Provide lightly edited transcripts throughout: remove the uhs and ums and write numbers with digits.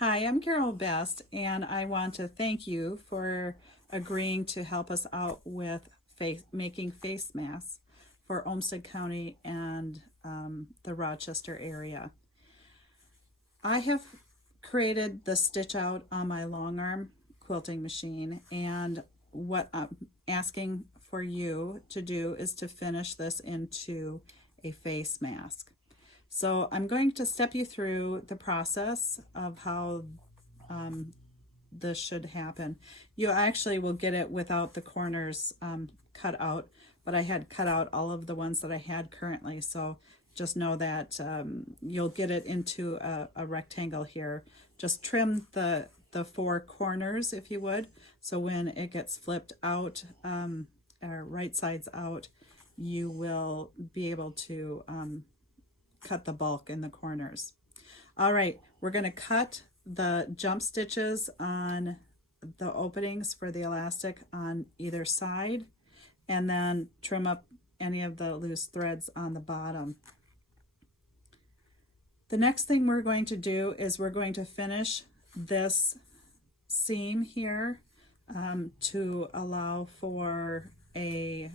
Hi, I'm Carol Best, and I want to thank you for agreeing to help us out with making face masks for Olmsted County and the Rochester area. I have created the stitch out on my Longarm quilting machine, and what I'm asking for you to do is to finish this into a face mask. So I'm going to step you through the process of how this should happen. You actually will get it without the corners cut out, but I had cut out all of the ones that I had currently, so just know that you'll get it into a rectangle here. Just trim the four corners if you would, so when it gets flipped out, or right sides out, you will be able to cut the bulk in the corners. All right, we're going to cut the jump stitches on the openings for the elastic on either side, and then trim up any of the loose threads on the bottom. The next thing we're going to do is we're going to finish this seam here to allow for a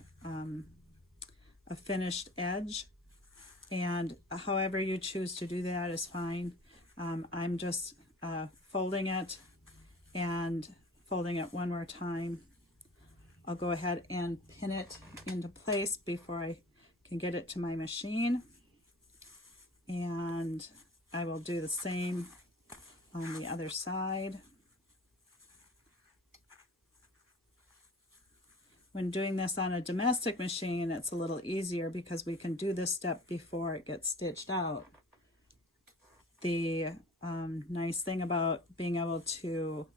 finished edge, and however you choose to do that is fine. I'm just folding it and folding it one more time. I'll go ahead and pin it into place before I can get it to my machine, and I will do the same on the other side. When doing this on a domestic machine, it's a little easier because we can do this step before it gets stitched out. The nice thing about being able to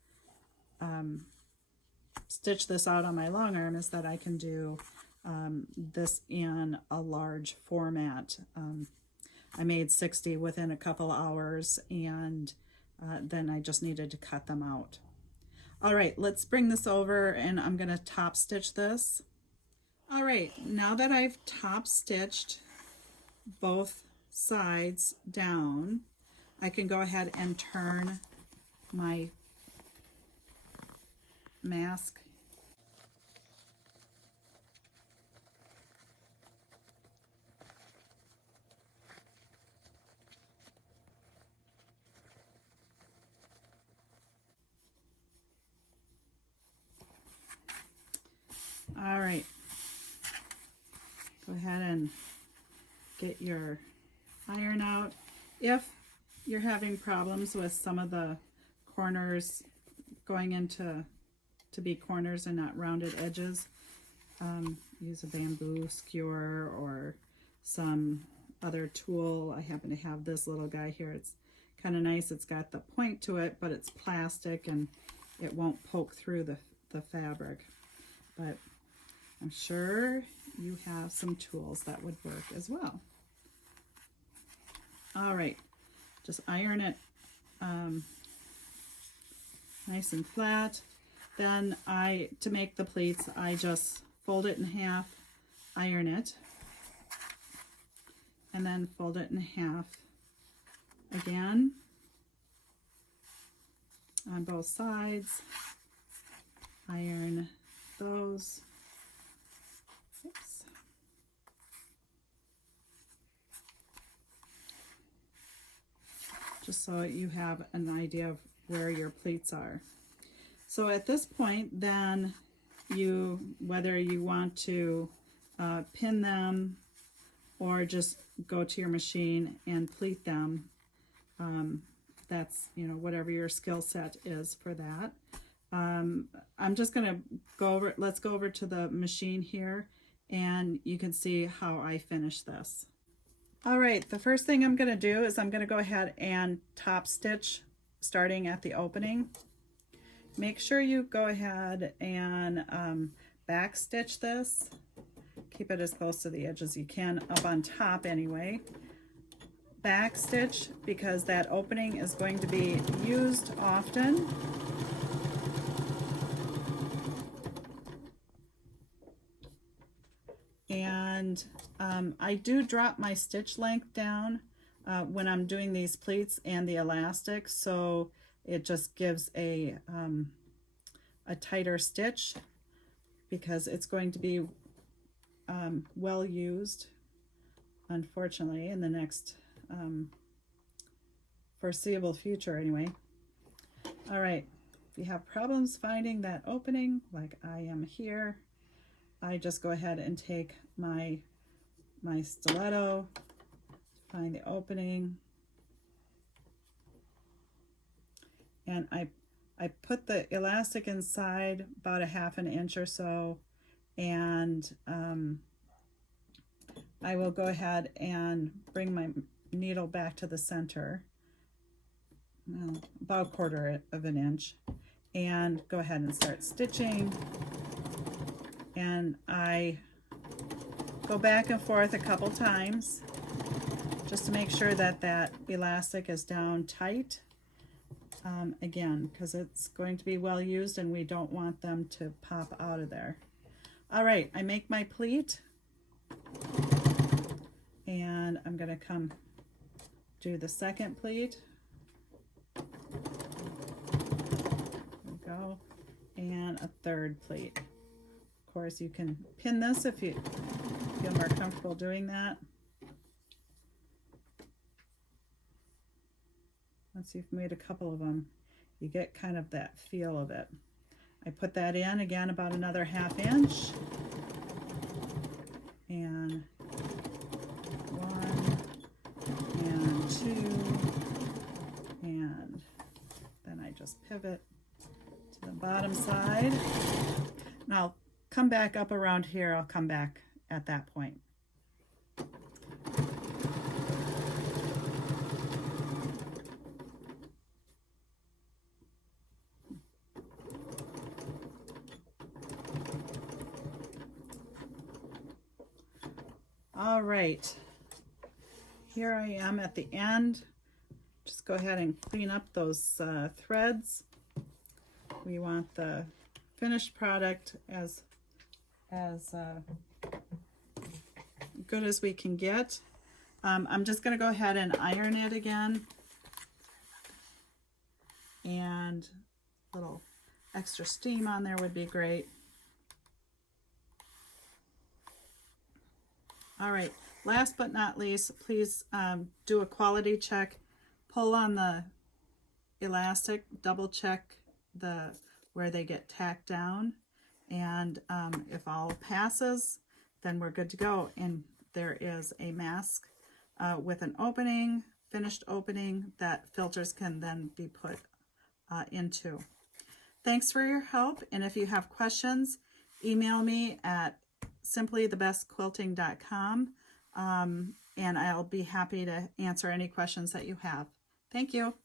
stitch this out on my Longarm is that I can do this in a large format. I made 60 within a couple hours, and then I just needed to cut them out. All right, let's bring this over, and I'm going to top stitch this. All right, now that I've top stitched both sides down, I can go ahead and turn my mask. All right, go ahead and get your iron out. If you're having problems with some of the corners going into to be corners and not rounded edges, use a bamboo skewer or some other tool. I happen to have this little guy here. It's kind of nice. It's got the point to it, but it's plastic and it won't poke through the fabric. But I'm sure you have some tools that would work as well. All right, just iron it nice and flat. Then to make the pleats, I just fold it in half, iron it, and then fold it in half again on both sides. Iron those. Oops. Just so you have an idea of where your pleats are. So at this point, then whether you want to pin them or just go to your machine and pleat them, that's, whatever your skill set is for that. I'm just going to let's go over to the machine here, and you can see how I finish this. All right, the first thing I'm going to do is I'm going to go ahead and top stitch starting at the opening. Make sure you go ahead and back stitch this. Keep it as close to the edge as you can, up on top anyway. Back stitch because that opening is going to be used often. And I do drop my stitch length down when I'm doing these pleats and the elastic, so It just gives a tighter stitch because it's going to be well used, unfortunately, in the next foreseeable future anyway. All right, if you have problems finding that opening, like I am here, I just go ahead and take my stiletto, find the opening, and I put the elastic inside about a 1/2 inch or so, and I will go ahead and bring my needle back to the center, about 1/4 of an inch, and go ahead and start stitching. And I go back and forth a couple times just to make sure that that elastic is down tight. Again, because it's going to be well used and we don't want them to pop out of there. All right, I make my pleat, and I'm going to come do the second pleat. There we go. And a third pleat. Of course, you can pin this if you feel more comfortable doing that. Once you've made a couple of them, you get kind of that feel of it. I put that in again about another 1/2 inch. And 1 and 2, and then I just pivot to the bottom side. And I'll come back up around here. I'll come back at that point. All right, here I am at the end. Just go ahead and clean up those threads. We want the finished product as good as we can get. I'm just going to go ahead and iron it again, and a little extra steam on there would be great. All right, last but not least, please do a quality check. Pull on the elastic, double check where they get tacked down, and if all passes, then we're good to go. And there is a mask with an opening, finished opening, that filters can then be put into. Thanks for your help, and if you have questions, email me at simplythebestquilting.com, and I'll be happy to answer any questions that you have. Thank you.